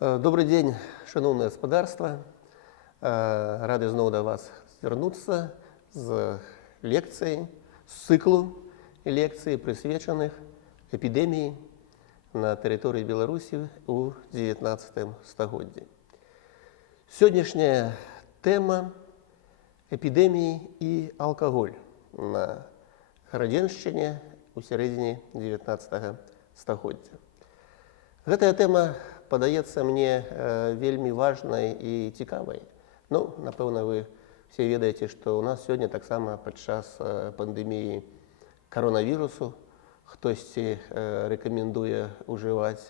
Добрый день, шановне господарство. Рады знову до вас звернутися з лекцій, з циклу лекцій, присвячених епідемії на території Білорусі у 19 столітті. Сьогоднішня тема – епідемії і алкоголь на Градзеншчині у середині 19 століття. Гэтая тэма падаецца мне вельмі важнай і цікавай. Ну, напэўна, вы все ведаеце, што ў нас сёння таксама падчас пандэміі каронавірусу хтосьці рэкамендуе ўжываць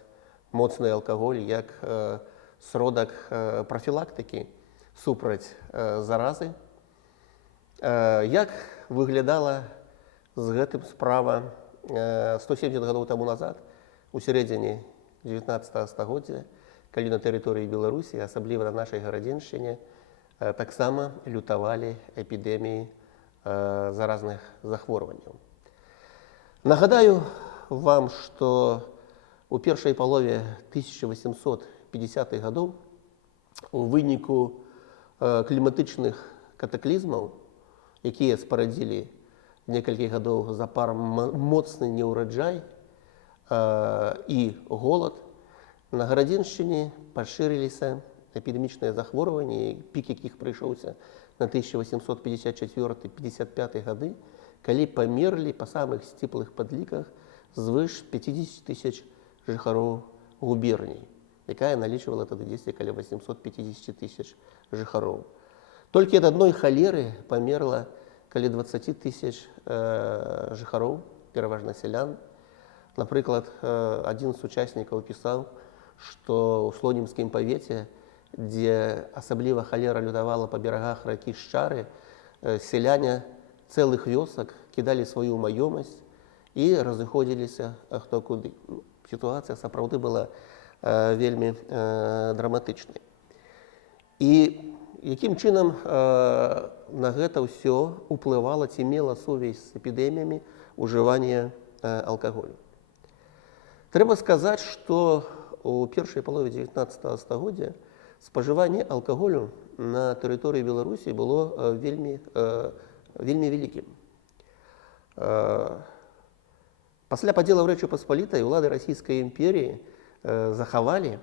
моцны алкаголь як сродак прафілактыкі супраць заразы. Як выглядала з гэтым справа 170 гадоў таму назад, у сярэдзіне 19 стагоддзя, калі на тэрыторыі Беларусі, асабліва на нашай Градзеншчыне, таксама лютавалі эпідэміі заразных захворванняў. Нагадаю вам, што у першай палове 1850-х гадоў у выніку кліматычных катаклізмаў, якія спарадзілі некалькі гадоў запар моцны неўраджай і голад, на Градзеншчыне пашырыліся эпідэмічныя захворванні, пік якіх прыйшоўся на 1854-55 гады, калі памерлі па самых сціплых падліках звыш 50 тысяч жыхароў губерній, якая налічвала тады дзесьці каля 850 тысяч жыхароў. Толькі ад адной халеры памерла каля 20 тысяч жыхароў, пераважна сялян. Напрыклад, адзін з учаснікаў пісаў, што ў слонімскім павеце, дзе асабліва халера лютавала па берагах ракі Шчары, сяляне цэлых вёсак кідалі сваю маёмасць і разыходзіліся хто куды. Сітуацыя сапраўды была вельмі драматычнай. І якім чынам на гэта ўсё ўплывала ці мела сувязь з эпідэміямі ўжывання алкаголю? Трэба сказаць, што ў першай палове 19 стагоддзя спажыванне алкаголю на тэрыторыі Беларусі было вельмі вялікім. Пасля падзелу Рэчы Паспалітай улады Расійскай імперіі захавалі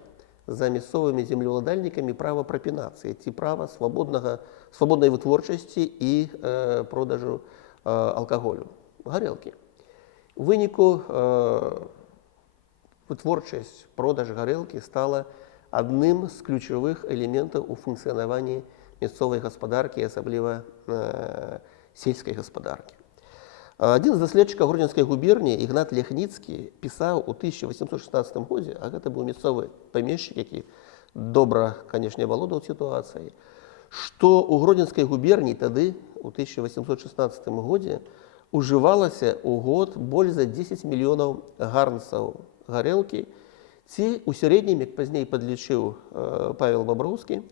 за мясцовымі землеўладальнікамі права прапінацыі ці права свабоднай вытворчасці і продажу алкаголю, гарэлкі. У выніку вытворчасць, продаж гарэлкі стала адным з ключавых элементаў у функцыянаванні мясцовай гаспадаркі, асабліва сельскай гаспадаркі. Адзін з даследчыкаў Гродзенскай губерніі, Ігнат Ляхніцкі, пісаў у 1816 годзе, а гэта быў мясцовы памешчык, які добра, канешне, валодаў сітуацыяй, што ў Гродзенскай губерніі тады, у 1816 годзе, ужывалася ў год больш за 10 мільёнаў гарнцаў гарэлкі, ці у сярэднім, як пазней падлічыў Павел Баброўскі,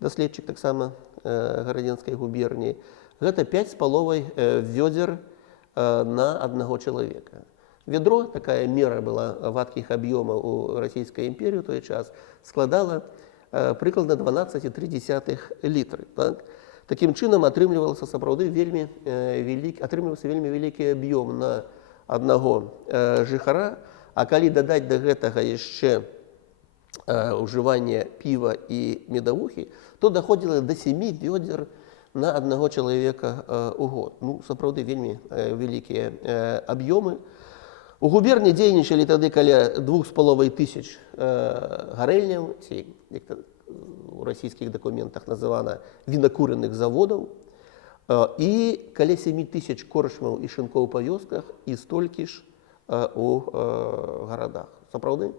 даследчык таксама Градзенскай губерніі, гэта 5,5 вёдзер на аднаго чалавека. Вядро, такая мера была вадкіх аб'ёмаў у Расійскай імперіі ў той час, складала прыкладна 12,3 літры. Такім чынам атрымліваўся сапраўды вельмі вялікі аб'ём на аднаго жыхара, а калі дадаць да гэтага яшчэ ўжыванне піва і медавухі, то даходзіла да 7 вёдзер на аднаго чалавека ў год. Ну, сапраўды вельмі вялікія аб'ёмы. У губерні дзейнічалі тады каля 2,5 тысяч гарэльняў, ці, як у расійскіх дакументах называна, вінакуренных заводаў, і каля 7 тысяч корчмаў і шынкоў па вёсках, і столькі ж у гарадах. Сапраўды,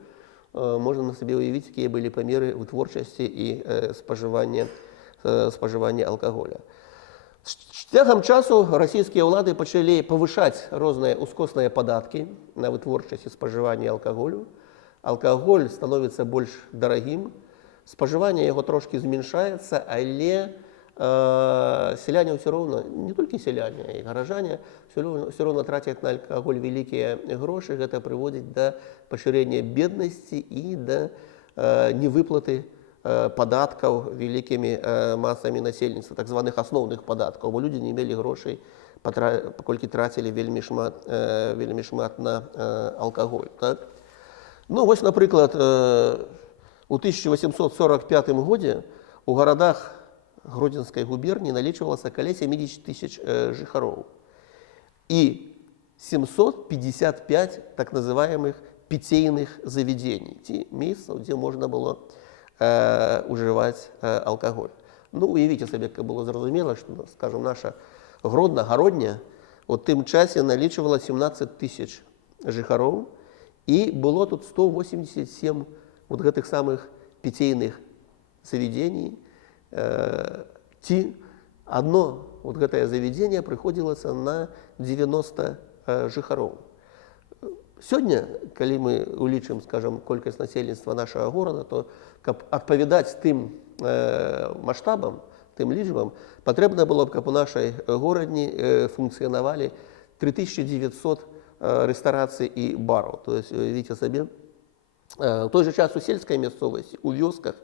можна на сабе ўявіць, якія былі памеры вытворчасці і спажывання алкаголя. З цягам часу расійскія ўлады пачалі павышаць розныя ускосныя падаткі на вытворчасць і спажыванне алкаголю. Алкаголь становіцца больш дарагім, спажыванне яго трошкі зменшаецца, але селяне ўсё роўна, не толькі селяне, і гаражане ўсё роўна трацяць на алкаголь вялікія грошы. Гэта прыводзіць да пашырэння беднасці і да невыплаты падаткаў вялікімі масамі насельніцтва, так званых асноўных падаткаў, бо людзі не мелі грошай, паколькі трацілі вельмі шмат на алкаголь. Так? Ну, вось, напрыклад, у 1845 годзе у гарадах Гродзенскай губерніі налічвалася каля 70 тысяч жыхароў і 755 так называемых питейных заведений, ці месцаў, дзе можна было уживаць алкаголь. Ну, уявіце сабе, каб было зразумела, што, скажем, наша Гродна, гародня, у тым часе налічвала 17 тысяч жыхароў, і было тут 187 вот гэтых самых питейных заведений, ці одно вот гэтае заведение прыходзілася на 90 жыхароў. Сёння, калі мы улічым, скажем, колькасць насельніцтва нашага горада, то каб адпавядаць тым маштабам, тым лічбам, патрэбна было б, каб у нашай горадні функцыянавалі 3900 рэстарацый і бараў. То есть, видите сабе, в той же час у сельскай мясцовасці, у вёсках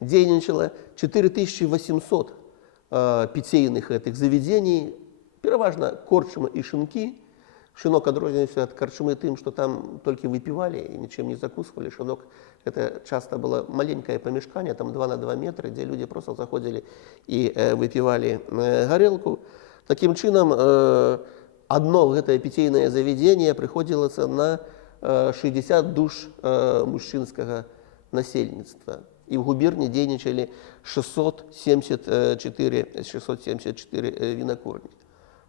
дзейнічала 4800 питейных этих заведений, пераважна корчма і шынкі. Шынок адрозніваўся ад карчмы тым, што там толькі выпівалі і нічым не закусвалі. Шынок – это часто было маленькае памяшканне, там 2 на 2 метры, дзе людзі проста заходзілі і выпівалі гарэлку. Такім чынам, одно гэтае питейнае заведение прыходзілася на 60 душ мужчынскага насельніцтва. І в губерні дзейнічалі 674 вінакурні.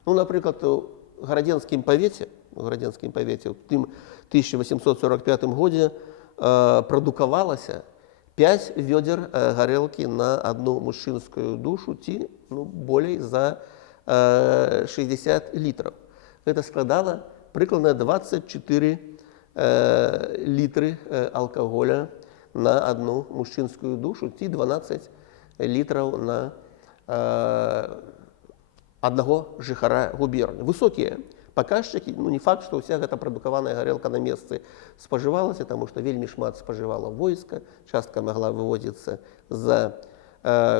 Ну, напрыклад, у Градзенскім павеце ў тым 1845 годзе прадукавалася 5 вёдзер гарэлкі на одну мужчынскую душу, ці болей за 60 літраў. Гэта складала прыкладна 24 літры алкаголя на одну мужчынскую душу, ці 12 літраў на одного жыхара губерні. Высокія паказчыкі, не факт, што ўся гэта прадукаваная гарэлка на месцы спажывалася, таму што вельмі шмат спажывала войска, частка магла выводзіцца за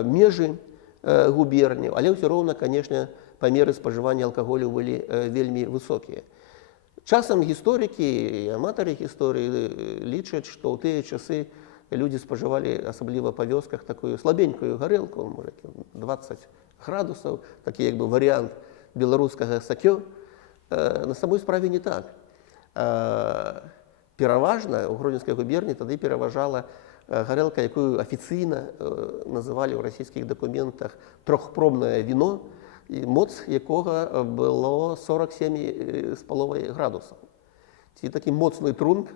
межы губерні, але ўсё роўна, канешне, памеры спажывання алкаголю былі вельмі высокія. Часам гісторыкі і аматары гісторыі лічаць, што ў тыя часы людзі спажывалі, асабліва па вёсках, такую слабенькую гарэлку, можа, 20 градусаў, такі як бы варыянт беларускага сакё. На самой справе не так. Пераважна у Гродзенскай губерні тады пераважала гарэлка, якую афіцыйна называлі ў расійскіх дакументах трохпробнае віно, і моц якога было 47,5 градусаў. Ці такі моцны трунк.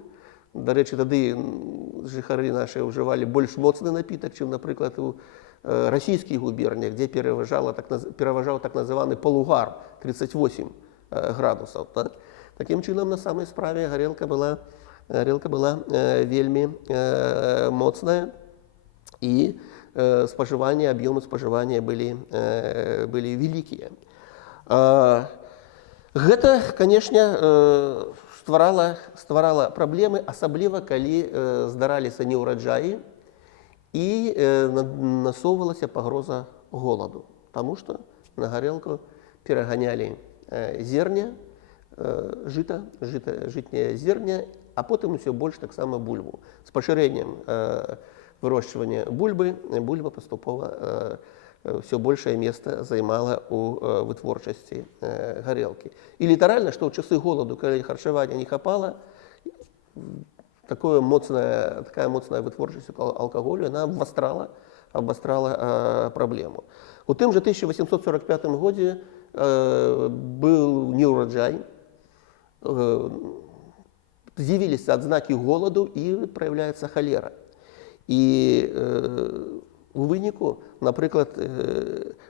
Дарэчы, тады жыхары нашы ўжывалі больш моцны напітак, чым, напрыклад, у расійскіх губернях, дзе пераважаў так называны полугар, 38 градусаў. Такім чынам, на самай справе, гарэлка была вельмі моцная, і аб'ёмы спажывання былі вялікія. Гэта, канешне, стварала праблемы, асабліва калі здараліся неўраджаі і насоўвалася пагроза голаду, таму што на гарэлку пераганялі зерня, жытняе зерня, а потым усё больш таксама бульбу. З пашырэннем вырошчвання бульбы, бульба паступова ўсё большае месца займала ў вытворчасці гарэлкі. І літаральна, што ў часы голаду, калі харчавання не хапала, такая моцная вытворчасць алкаголю, она абвастрала праблему. У тым жа 1845 годзе быў неўраджай, з'явіліся адзнакі голаду і праяўляецца халера. І у выніку, напрыклад,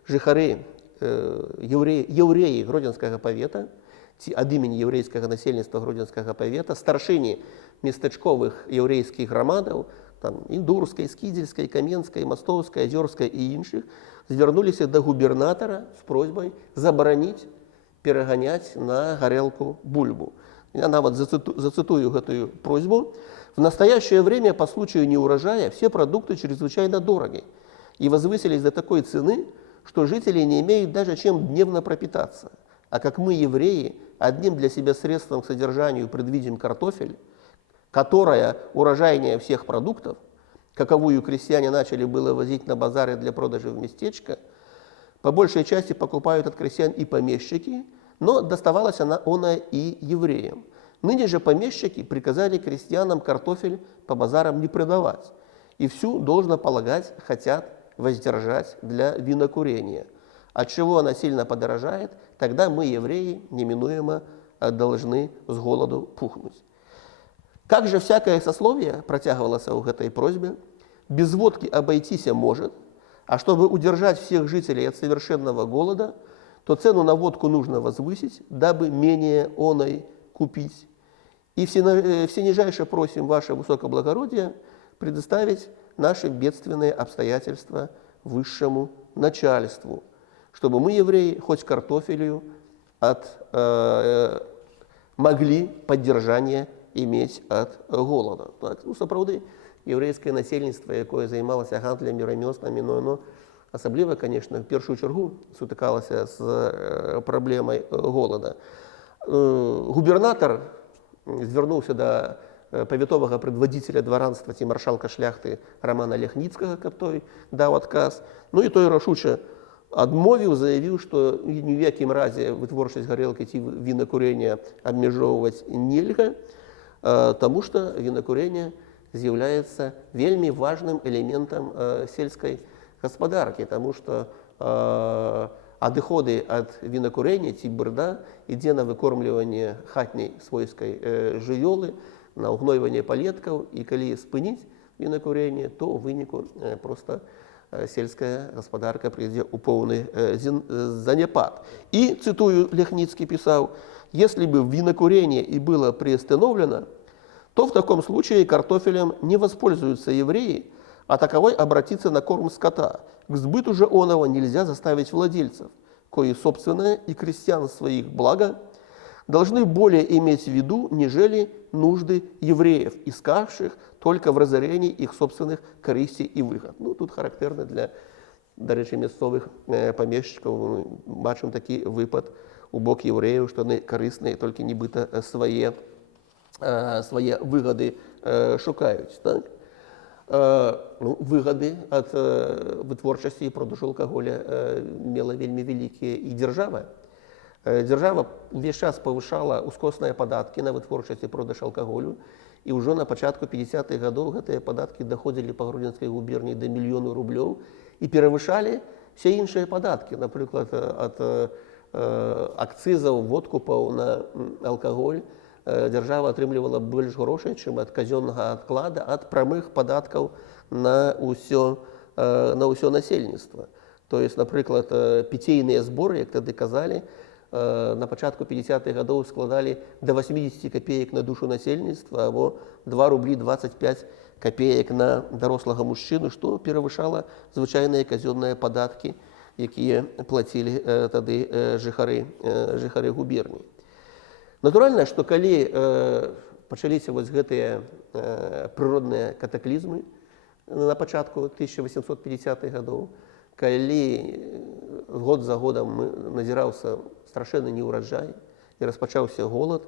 жыхары, яўрэі Гродзенскага павета, ці ад імені яўрэйскага насельніцтва Гродзенскага павета, старшыні местачковых яўрэйскіх грамадаў, індурскай, скідзельскай, каменскай, мастоўскай, азёрскай і іншых, звярнуліся да губернатара з просьбай забараніць пераганяць на гарэлку бульбу. Я нават зацитую эту просьбу. В настоящее время по случаю неурожая все продукты чрезвычайно дороги и возвысились до такой цены, что жители не имеют даже чем дневно пропитаться. А как мы, евреи, одним для себя средством к содержанию предвидим картофель, которая урожайнее всех продуктов, каковую крестьяне начали было возить на базары для продажи в местечко, по большей части покупают от крестьян и помещики, но доставалась она и евреям. Ныне же помещики приказали крестьянам картофель по базарам не продавать, и всю, должно полагать, хотят воздержать для винокурения. Отчего она сильно подорожает, тогда мы, евреи, неминуемо должны с голоду пухнуть. Как же всякое сословие, протягивалось в этой просьбе, без водки обойтись может, а чтобы удержать всех жителей от совершенного голода, то цену на водку нужно возвысить, дабы менее оной купить. И всенижайше просим ваше высокоблагородие предоставить наши бедственные обстоятельства высшему начальству, чтобы мы, евреи, хоть картофелю могли поддержание иметь от голода. Так, сапраўды, еврейское насельніцтва, якое займалася гандлем і ремеслами, но оно особливо, конечно, в першую чергу сутыкалася з проблемой голода. Губернатор звярнуўся до павятовага прадвадзіцеля дваранства ці маршалка шляхты Романа Ляхніцкага, каб той даў адказ. Ну і той рашуча адмовіў, заявіў, што ні ў якім разе вытворчасць гарэлкі ці вінакурення абмяжоўваць нельга, тому что винокурение является вельми важным элементом сельской господарки, потому что адыходы от винокурения, ці бырда, ідзе на выкормліванне хатняй свойской жывёлы, на угнойванне палеткаў, і калі спыніць винокурение, то ў выніку просто сельская господарка придзе ў поўны заняпад. И, цитую, Ляхніцкі писал: если бы винокурение и было приостановлено, то в таком случае картофелем не воспользуются евреи, а таковой обратиться на корм скота. К сбыту же оного нельзя заставить владельцев, кои собственное и крестьян своих блага должны более иметь в виду, нежели нужды евреев, искавших только в разорении их собственных корыстей и выгод. Ну, тут характерно для, до речі, місцевих помещиків. Бачимо такий випад у бок євреїв, що вони корисні, тільки нібито свої вигоди шукають. Так? Вигоди від витворчості і продажу алкоголя мала вельми великі і держава. Держава весь час повышала ускосныя падаткі на вытворчасць і продаж алкаголю, і ўжо на пачатку 50-х гадоў гэтыя падаткі даходзілі па Гродзенскай губерніі да мільёну рублёў і перавышалі все іншыя падаткі, напрыклад, ад акцызаў, водкупаў на алкаголь дзяржава атрымлівала больш грошай, чым ад казённага адклада, ад прамых падаткаў на ўсё насельніцтва. То есть, напрыклад, піцейныя зборы, як тады казалі, на пачатку 50-х гадоў складалі до 80 копеек на душу насельніцтва, або 2 рублі 25 копеек на дарослага мужчыну, што перавышала звычайныя казённыя падаткі, якія плацілі тады жыхары губерні. Натуральна, што калі пачаліся вось гэтыя прыродныя катаклізмы на пачатку 1850-х гадоў, калі год за годам назіраўся страшэнны неўраджай і распачаўся голад,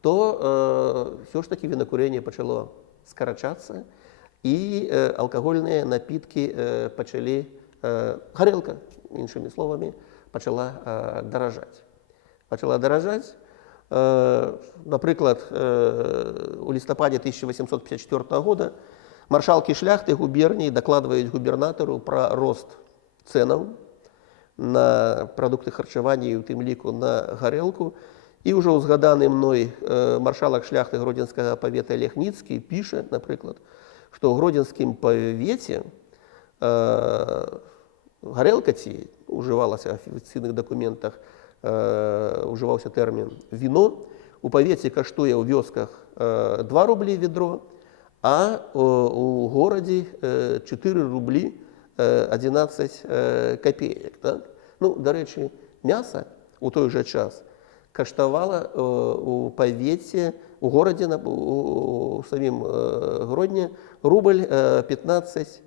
то ўсё ж такі вінакуренне пачало скарачацца, і алкагольныя напіткі пачалі, гарэлка, іншымі словамі, пачала даражаць. Напрыклад, у лістападзе 1854 года маршалкі шляхты губерніі дакладваюць губернатару пра рост цэнаў на прадукты харчавання і у тым ліку на гарэлку. І ўжо ўзгаданы мной маршалак шляхты Гродзенскага павета Ляхніцкі піша, напрыклад, што ў Гродзенскім павеце гарэлка, ці ўжывалася в афіцыйных дакументах, ўжываўся тэрмін віно, у павеце каштуе ў вёсках 2 рублі ведро, а у горадзе 4 рублі 11 копеек. Так? Ну, до речі, мяса у той же час каштавала у павеце, у горадзе, у самім Гродні, рубль 15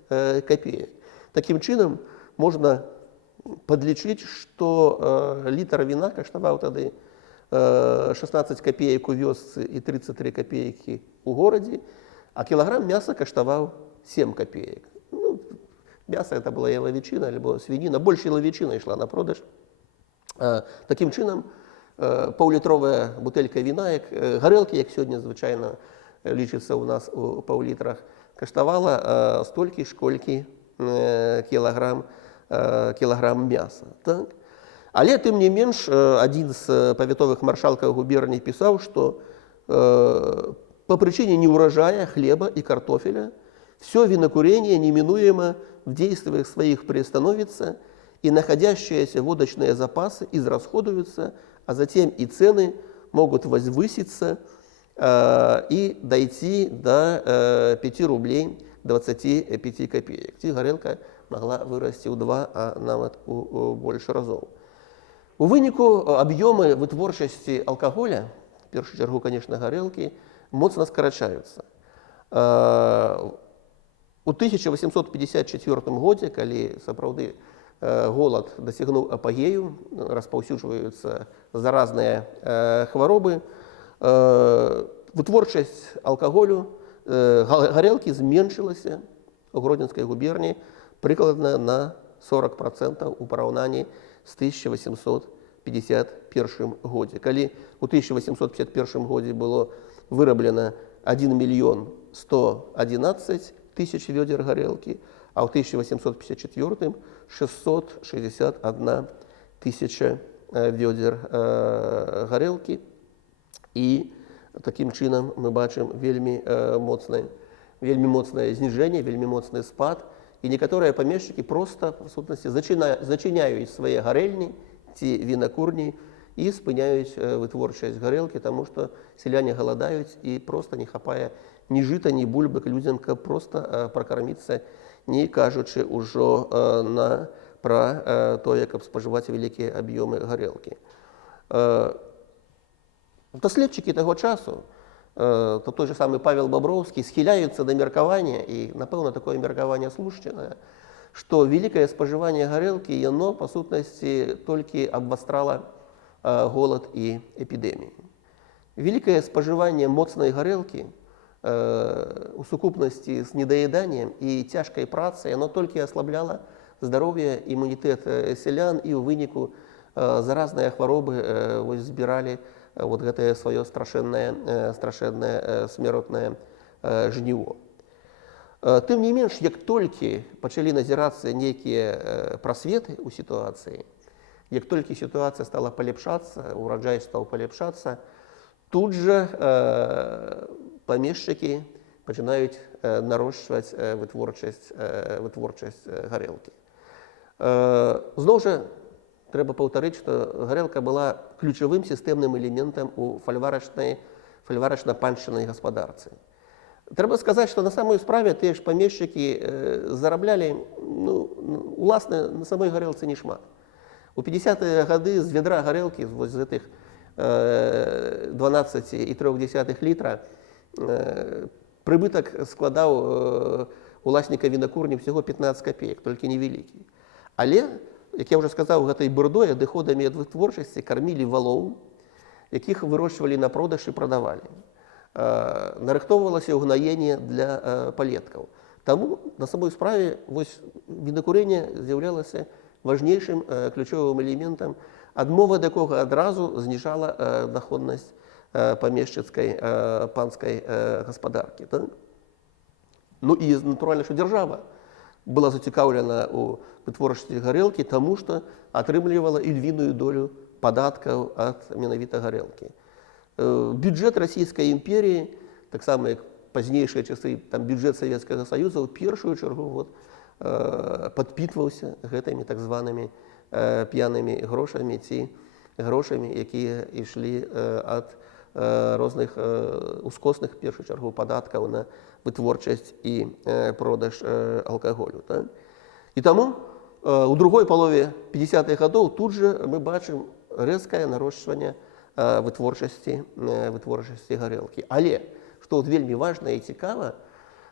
копеек. Такім чынам можна падлічыць, што літр віна каштаваў тады 16 копеек у вёсцы і 33 копейкі у горадзе, а кілаграм мяса каштаваў 7 копеек. Ну, мясо это была яловичина, альбо свинина, больше яловичина йшла на продаж. Таким чынам, паўлітровая бутэлька віна, як гарэлкі, як сёння звычайна лічыцца у нас у паўлітрах, каштавала столькі ж, колькі кілаграм мяса. Так? Але, тым не менш, адзін з павятовых маршалкаў губерні пісаў, што по причине неурожая хлеба и картофеля все винокурение неминуемо в действиях своих приостановится, и находящиеся водочные запасы израсходуются, а затем и цены могут возвыситься и дойти до 5 рублей 25 копеек. Ці гарэлка могла вырасти у 2, а нават у больше разоў. У выніку аб'ёмы вытворчасці алкаголя, в першую чаргу, конечно, гарэлкі, моцна скарачаюцца. У 1854 годзе, калі сапраўды голад дасягнуў апагею, распаўсюджваюцца заразныя хваробы, вытворчасць алкаголю, гарэлкі зменшылася у Гродзенскай губерні прыкладна на 40% у параўнанні з 1851 годзе. Калі у 1851 годзе было выраблена 1 миллион 111 тысяч ведер горелки, а в 1854 661 тысяча ведер горелки. И таким чином мы бачим вельми моцное зніжэнне, вельми моцны спад. И некоторые помещики просто, в сутнасці, зачиняют свои горельни, ці винокурни, и спыняюць вытворчасць гарэлкі, тому что селяне голодают и просто не хапае ні жыта, ні бульбы к людям, каб просто прокормиться, не кажучы ўжо пра тое, каб спажываць вялікія аб'ёмы гарэлкі. Даследчыкі таго часу, то той же самый Павел Бобровский, схіляюцца да меркавання, і, напэўна, такое меркаванне слушчанае, што вялікае спажыванне гарэлкі, яно, па сутнасці, толькі абвастрала голод і эпідэміі. Вялікае спажыванне моцнай гарэлкі у сукупнасці з недаеданнем і цяжкай працай, яно толькі аслабляла здароўе, імунітэт сялян, і ў выніку заразныя хваробы збіралі гэтае сваё страшэннае смяротнае жніво. Тым не менш, як толькі пачалі назірацца нейкія прасветы ў сітуацыі, як толькі ситуация стала полепшаться, урожай стал полепшаться, тут же помещики начинают нарощивать вытворчасць гарэлкі. Зноў жа, трэба паўтарыць, што гарэлка была ключавым сістэмным элементам у фальварачна-паншчыннай гаспадарцы. Трэба сказаць, што на самой справе тыя ж памешчыкі зараблялі уласна на самой гарэлцы не шмат. У 50-е гады з вядра гарэлкі, з гэтых 12,3 літра, прыбытак складаў уласніка вінакурні всього 15 копеек, толькі невялікі. Але, як я ўжо сказаў, гэтай бурдой адыходамі ад вытворчасці кармілі валоў, якіх вырошчвалі на продаж і прадавалі. Нарыхтоўвалася ўгнаенне для палеткаў. Таму на самой справе вінакурэнне з'яўлялася важнейшым ключовым элементам, адмова ад якога адразу зніжала даходнасць памешчыцкай панскай гаспадаркі. Ну і натуральна, што дзяржава была зацікаўлена ў вытворчасці гарэлкі, таму што атрымлівала ільвіную долю падаткаў ад менавіта гарэлкі. Бюджэт Расійскай імперіі, таксама як пазнейшыя часы бюджэт Савецкага Саюза, ў першую чаргу падпітваўся гэтымі так званымі п'янымі грошамі ці грошамі, якія ішлі ад розных ускосных, в першую чаргу, падаткаў на вытворчасць і продаж алкаголю. І таму у другой палове 50-х гадоў тут же мы бачым рэзкае нарошчванне вытворчасці гарэлкі. Але што вельмі важна і цікава,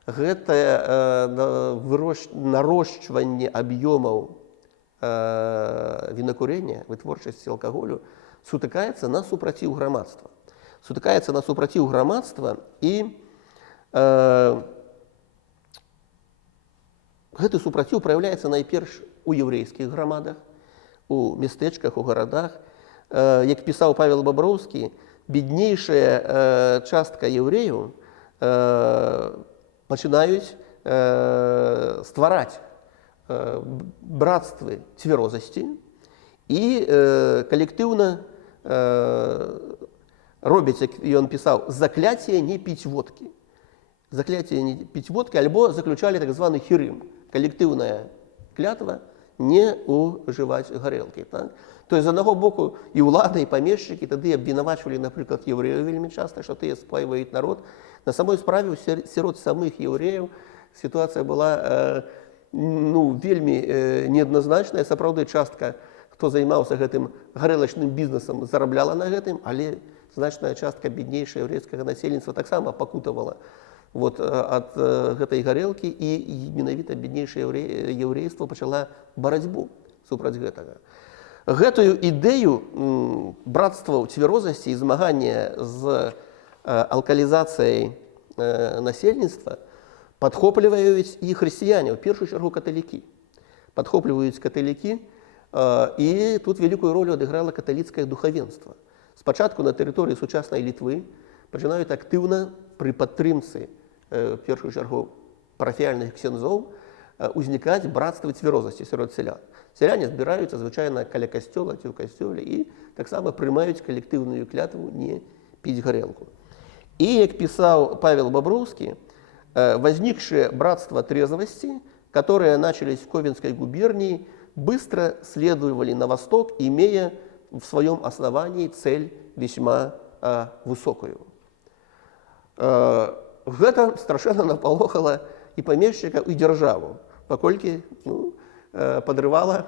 гэта нарошчванне аб'ёмаў вінакурення, вытворчасці алкаголю сутыкаецца на супраціў грамадства. Сутыкаецца на супраціў грамадства і гэты супраціў праяўляецца найперш у яўрэйскіх грамадах, у мястэчках, у гарадах. Як пісаў Павел Баброўскі, беднейшая частка яўрэяў пачынаюць ствараць братствы цвярозасці і калектыўна робяць, як ён пісаў, закляцце не піць водкі. Закляцце не піць водкі, альбо заключалі так званы хірым, калектыўная клятва не ўжываць гарэлкі. Так? То есть, з аднаго боку, і ўлада, і памешчыкі тады абвінавачвалі, напрыклад, яўрэяў вельмі часта, што тыя спаиваюць народ. На самой справе, сярод самых яўрэяў сітуацыя была вельмі неадназначная. Сапраўды, частка, хто займаўся гэтым гарэлачным бізнесам, зарабляла на гэтым, але значная частка беднейшая яўрэйскага насельніцтва таксама пакутавала ад гэтай гарэлкі, і менавіта беднейшае яўрэйства пачала барацьбу супраць гэтага. Гэтую ідэю братства ў цвярозасці і змагання з алкалізацыяй насельніцтва падхопліваюць і хрысціяне, у першую чаргу каталікі. Падхопліваюць каталікі, і тут вялікую ролю адыграла каталіцкае духавенства. Спачатку на тэрыторыі сучаснай Літвы пачынаюць актыўна пры падтрымцы, в першую чаргу, парафіяльных ксяндзоў узнікаць братствы цвярозасці сярод сялян. Сяляне збіраюцца звычайна каля касцёла ці ў касцёле і таксама прымаюць калектыўную клятву не піць гарэлку. І, як пісаў Павел Бобровский, возникшие братства трезвости, которые начались в Ковенской губернии, быстро следовали на восток, имея в своем основании цель весьма высокую. Гэта страшэнна напалохала і памешчыкаў, і дзяржаву, паколькі падрывала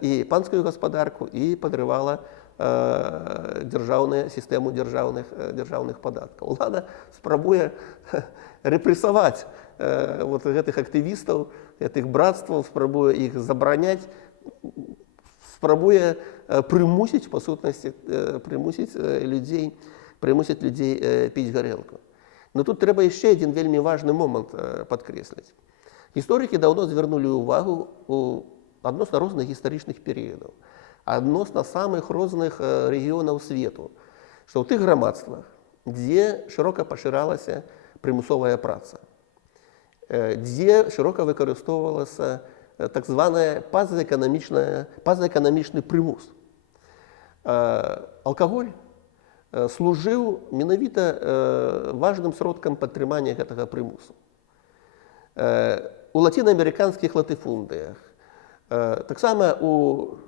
і панскую гаспадарку, і падрывала сістэму дзяржаўных падаткаў. Улада спрабуе рэпрэсаваць гэтых актывістаў, гэтых братстваў, спрабуе іх забараняць, спрабуе прымусіць, па сутнасці, прымусіць людзей піць гарэлку. Но тут трэба яшчэ адзін вельмі важны момант падкрэсліць. Гісторыкі даўно звярнулі ўвагу адносна розных гістарычных перыядаў, адносна самых розных рэгіёнаў свету, што ў тых грамадствах, дзе шырока пашыралася прымусовая праца, дзе шырока выкарыстоўвалася так званая пазаэканамічны прымус. Алкаголь служыў менавіта важным сродкам падтрымання гэтага прымусу. У лацінаамерыканскіх латыфундыях, таксама у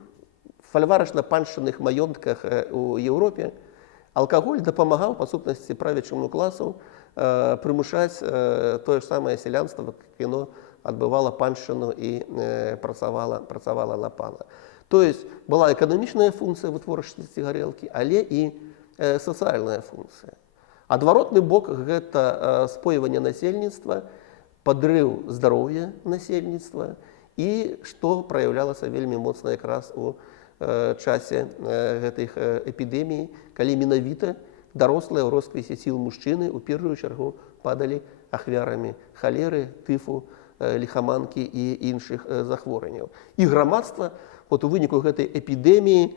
фальварачна-паншчыных маёнтках у Еўропе алкаголь дапамагаў, па сутнасці, правячаму класу прымушаць тое ж самае сялянства, як яно адбывала паншчыну і працавала на пана. То есть была эканамічная функцыя вытворчасці гарэлкі, але і сацыяльная функцыя. Адваротны бок – гэта спойванне насельніцтва, падрыў здароўя насельніцтва, і што праяўлялася вельмі моцна якраз у часе гэтых эпідэмій, калі менавіта дарослыя ў росквіце сіл мужчыны ў першую чаргу падалі ахвярамі халеры, тыфу, ліхаманкі і іншых захворванняў. І грамадства у выніку гэтай эпідэміі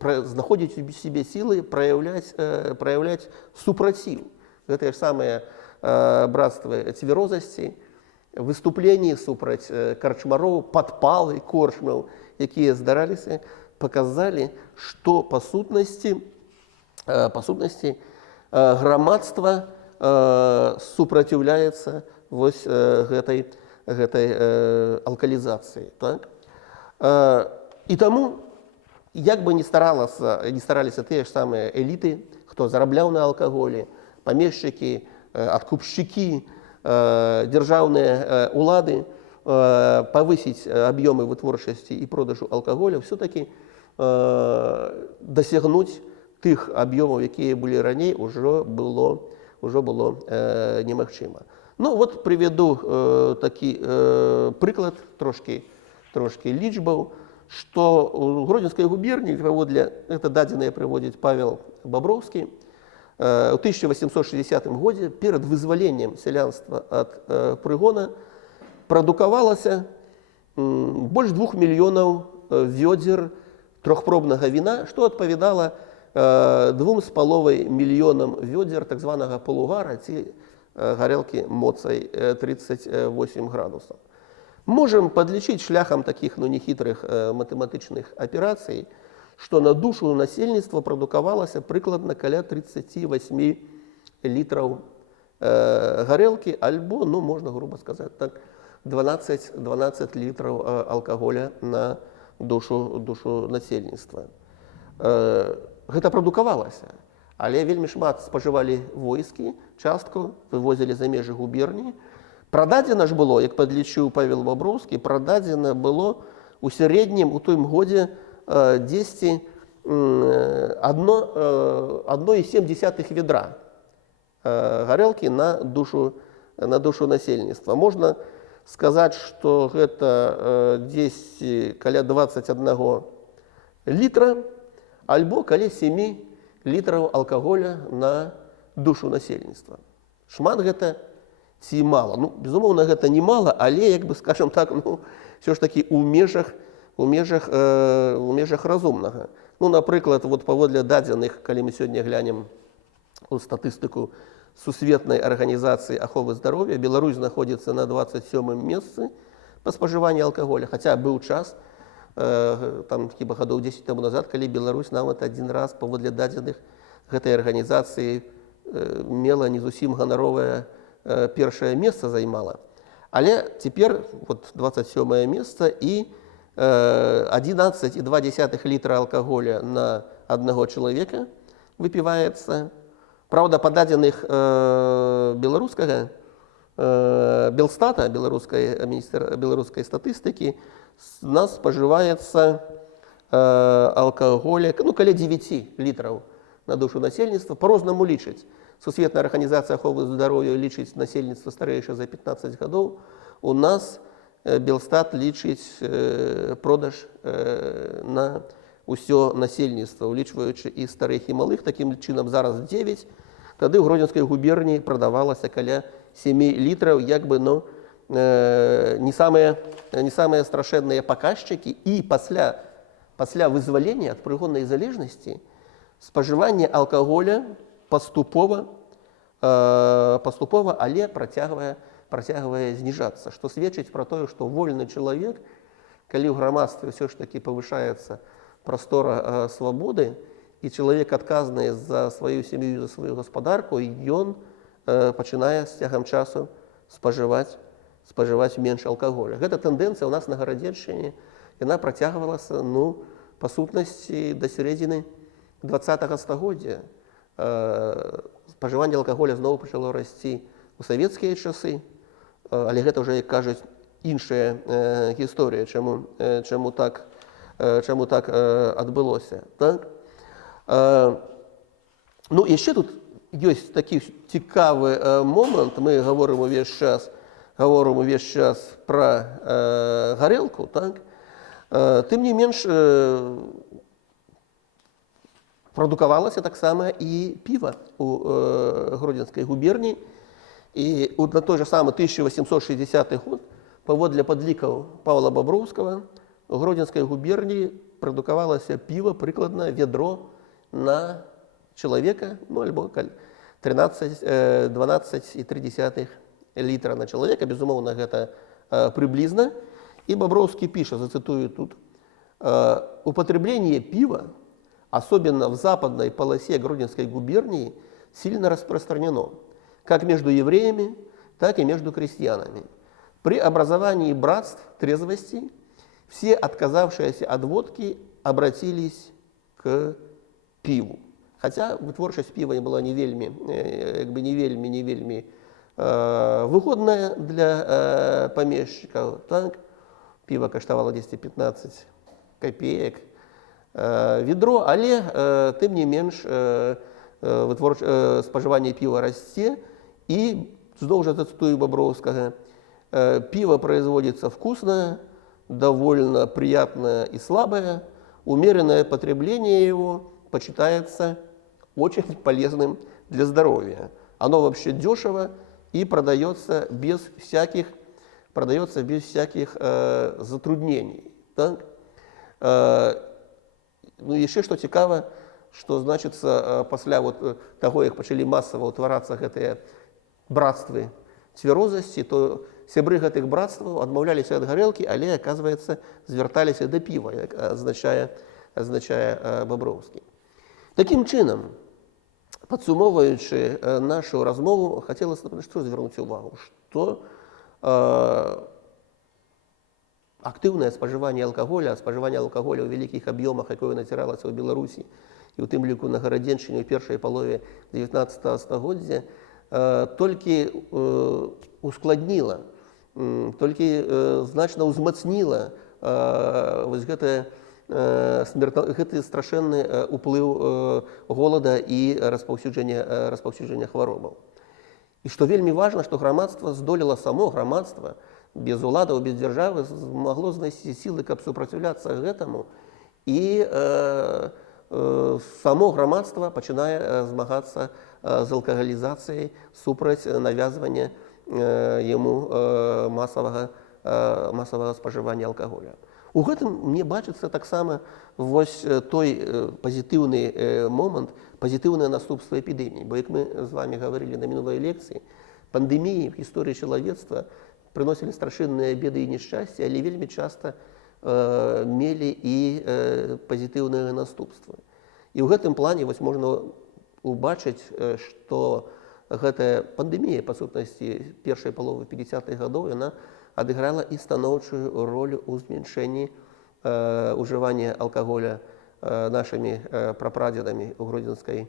знаходзіць у сябе сілы праяўляць супраціў. Гэтыя ж самыя братствы цвярозасці, выступленні супраць карчмароў, падпалы корчмаў, якія здараліся, паказалі, што па сутнасці грамадства супраціўляецца гэтай алкалізацыі. І таму, як бы не стараліся тыя ж самыя эліты, хто зарабляў на алкаголі, памешчыкі, адкупшчыкі, дзяржаўныя улады, павысіць аб'ёмы вытворчасці і продажу алкаголя, все-таки дасягнуць тых аб'ёмаў, якія былі раней, ужо было немагчыма. Ну, вот приведу такі прыклад, трошкі лічбаў, што у Гродзенскай губерніі, паводле, гэта дадзеныя прыводзіць Павел Баброўскі, у 1860 годзе перад вызваленнем сялянства ад прыгона прадукавалася больш 2 мільёнаў вёдзер трохпробнага віна, што адпавядала 2,5 мільёнам вёдзер так званага полугара ці гарэлкі моцай 38 градусаў. Можам падлічыць шляхам такіх нехітрых матэматычных аперацый, што на душу насельніцтва прадукавалася прыкладна каля 38 літраў гарэлкі, альбо, ну, можна груба сказаць так, 12 літраў алкаголя на душу насельніцтва. Гэта прадукавалася, але вельмі шмат спажывалі войскі, частку вывозілі за межы губерніі. Прададзена ж было, як падлічыў Павел Баброўскі, прададзена было у сярэднім у тым годзе 1,7 ведра гарэлкі на душу насельніцтва. Можна сказаць, што гэта дзесь каля 21 літра, альбо каля 7 літраў алкаголя на душу насельніцтва. Шмат гэта ці мала? Ну, безумоўна, гэта не мала, але, як бы, скажем так, ну, все ж таки у межах разумнага. Ну, напрыклад, вот паводле дадзеных, калі мы сёння глянем у статыстыку Сусветнай арганізацыі аховы здароўя, Беларусь знаходзіцца на 27-м месцы па спажыванні алкаголя, хаця быў час, там хіба гадоў 10 таму назад, калі Беларусь нават адзін раз паводле дадзеных гэтай арганізацыі мела не зусім ганаровае першае месца займала. Але цяпер вот 27-е месца і 11,2 літра алкаголя на аднаго чалавека выпіваецца. Праўда, па дадзеных беларускага Белстата, беларускай статыстыкі, у нас спажываецца алкаголя, ну, каля 9 літраў на душу насельніцтва. По-рознаму лічыць. Сусветная арганізацыя аховы здароўя лічыць насельніцтва старэйшае за 15 гадоў. У нас Белстат лічыць продаж на ўсё насельніцтва, улічваючы і старых і малых. Такім чынам зараз 9. Тады ў Гродзенскай губерніі прадавалася каля 7 літраў, як бы, ну, не самыя страшэнныя паказчыкі. І пасля вызвалення ад прыгоннай залежнасці спажыванне алкаголя паступова, але працягвае зніжацца, што сведчыць пра тое, што вольны чалавек, калі ў грамадстве ўсё ж такі павышаецца прастора свабоды, і чалавек адказны за сваю сям'ю, за сваю гаспадарку, ён пачынае з цягам часу спажываць менш алкаголя. Гэта тэндэнцыя ў нас на Гарадзеншчыне, яна працягвалася, ну, па сутнасці да сярэдзіны 20-го стагоддзя. Спажыванне алкаголя зноў пачало расці у савецкія часы, але гэта ўжо, як кажуць, іншая гісторыя, чаму так адбылося. Так? Ну, яшчэ тут ёсць такі цікавы момант. Мы гаворым увесь час пра гарэлку, так? Тым не менш, прадукавалася таксама і піва у Гродзенскай губерніі. І на той же самы 1860 год, паводле падлікаў Павла Баброўскага, у Гродзенскай губерніі прадукавалася піва прыкладна ведро на чалавека, ну, альбо 12,3 літра на чалавека. Безумоўна, гэта прыблізна. І Баброўскі піша, зацитую тут: «Употребление пива, особенно в западной полосе Гродненской губернии, сильно распространено, как между евреями, так и между крестьянами. При образовании братств трезвости все отказавшиеся от водки обратились к пиву». Хотя вытворчасць піва была не вельмі выгодная для памешчыкаў. Так? Піва каштавала 10-15 копеек. відро, але тым не менш спажыванне піва расце, і зноў жа цитую Бобровскага, пиво производится вкусное, довольно приятное и слабое, умеренное потребление его почитается очень полезным для здоровья. Оно вообще дешево и продается без всяких затруднений. Так? Ну, яшчэ што цікава, што значыцца пасля таго, як пачалі масава ўтварацца гэтыя братствы цвярозасці, то сябры гэтых братстваў адмаўляліся ад гарэлкі, але, аказваецца, звярталіся да піва, як азначае Бобровскі. Такім чынам, падсумоўваючы нашу размову, хацелася што звярнуць увагу, што актыўнае спажыванне алкаголя ў вялікіх аб'ёмах, якое націралася ў Беларусі, і ў тым ліку на Гарадзеншчыне ў першай палове 19 стагоддзя, толькі ускладніла, толькі значна ўзмацніла гэты страшэнны ўплыў голада і распаўсюджання хваробаў. І што вельмі важна, што грамадства здолела, само грамадства, без уладаў, без дзяржавы, змагло знайсці сілы, каб супраціўляцца гэтаму, і само грамадства пачынае змагацца з алкагалізацыяй супраць навязвання яму масавага спажывання алкаголя. У гэтым мне бачыцца таксама вось той пазітыўны момант, пазітыўнае наступства эпідэміі. Бо, як мы з вами гаварылі на мінулай лекцыі, пандэміі в гісторыі чалавецтва прыносілі страшэнныя беды і няшчасці, але вельмі часта мелі і пазітыўныя наступствы. І ў гэтым плане можна убачыць, што гэтая пандэмія, па сутнасці, першай паловы 50-х гадоў, яна адыграла і станоўчую ролю ў зменшэнні ўжывання алкаголя нашымі прапрадзедамі ў Гродзенскай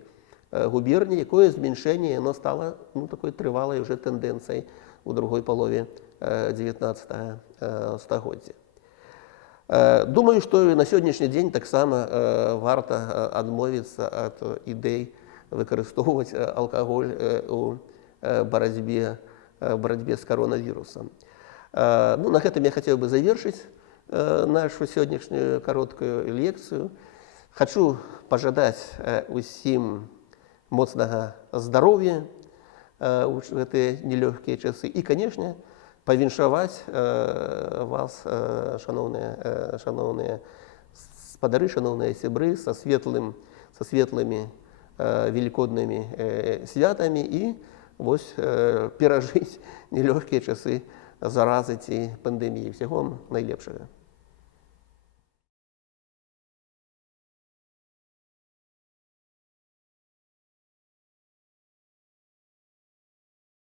губерні, якое зменшэнне яно стала такой трывалай уже тэндэнцыяй у другой палове 19 стагоддзя. Думаю, што на сённяшні дзень таксама варта адмовіцца ад ідэй выкарыстоўваць алкаголь у барацьбе з каронавірусам. Ну, на гэтым я хацеў бы завершыць нашу сённяшнюю кароткую лекцыю. Хачу пажадаць усім моцнага здароўя ў гэтыя нелёгкія часы і, канешне, павіншаваць вас, шаноўныя спадары, шаноўныя сябры, са светлымі велікоднымі святамі і перажыць нелёгкія часы заразы ці пандэміі. Всяго вам найлепшага.